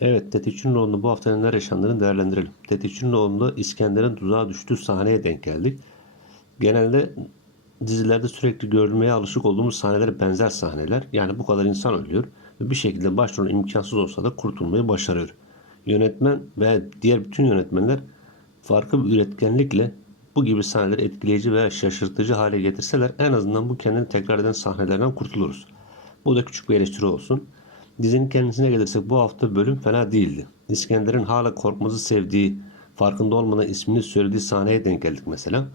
Evet, Tetikçinoğlu'nda bu hafta neler yaşandığını değerlendirelim. Tetikçinoğlu'nda İskender'in tuzağa düştüğü sahneye denk geldik. Genelde dizilerde sürekli görülmeye alışık olduğumuz sahneler benzer sahneler. Yani bu kadar insan ölüyor ve bir şekilde başrol imkansız olsa da kurtulmayı başarıyor. Yönetmen ve diğer bütün yönetmenler farklı bir üretkenlikle bu gibi sahneleri etkileyici veya şaşırtıcı hale getirseler en azından bu kendini tekrar eden sahnelerden kurtuluruz. Bu da küçük bir eleştiri olsun. Dizinin kendisine gelirsek bu hafta bölüm fena değildi. İskender'in hala Korkmaz'ı sevdiği, farkında olmadan ismini söylediği sahneye denk geldik mesela.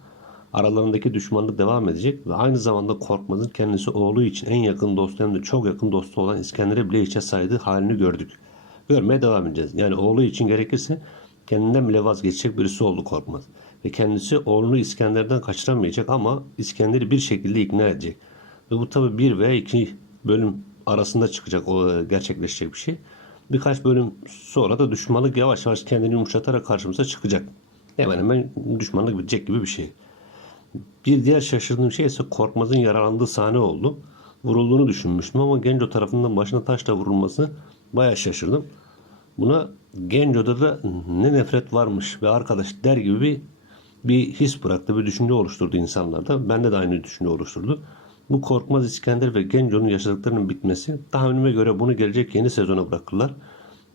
Aralarındaki düşmanlık devam edecek ve aynı zamanda Korkmaz'ın kendisi oğlu için en yakın dostu hem de çok yakın dostu olan İskender'e bile içe saydığı halini gördük. Görmeye devam edeceğiz. Yani oğlu için gerekirse kendinden bile vazgeçecek birisi oldu Korkmaz. Ve kendisi oğlunu İskender'den kaçıramayacak ama İskender'i bir şekilde ikna edecek. Ve bu tabi bir veya iki bölüm arasında çıkacak, o gerçekleşecek bir şey. Birkaç bölüm sonra da düşmanlık yavaş yavaş kendini yumuşatarak karşımıza çıkacak. Hemen hemen düşmanlık bitecek gibi bir şey. Bir diğer şaşırdığım şey ise Korkmaz'ın yaralandığı sahne oldu. Vurulduğunu düşünmüştüm ama Genco tarafından başına taşla vurulması bayağı şaşırdım. Buna Genco'da da ne nefret varmış ve arkadaş der gibi bir, bir his bıraktı, bir düşünce oluşturdu insanlarda. Bende de aynı düşünce oluşturdu. Bu Korkmaz İskender ve Genco'nun yaşadıklarının bitmesi tahminime göre bunu gelecek yeni sezona bırakırlar.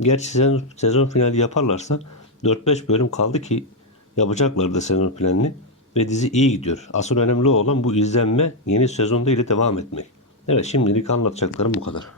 Gerçi sezon, sezon finali yaparlarsa 4-5 bölüm kaldı ki yapacaklar da sezon finalini ve dizi iyi gidiyor. Asıl önemli olan bu izlenme yeni sezonda ile devam etmek. Evet şimdilik anlatacaklarım bu kadar.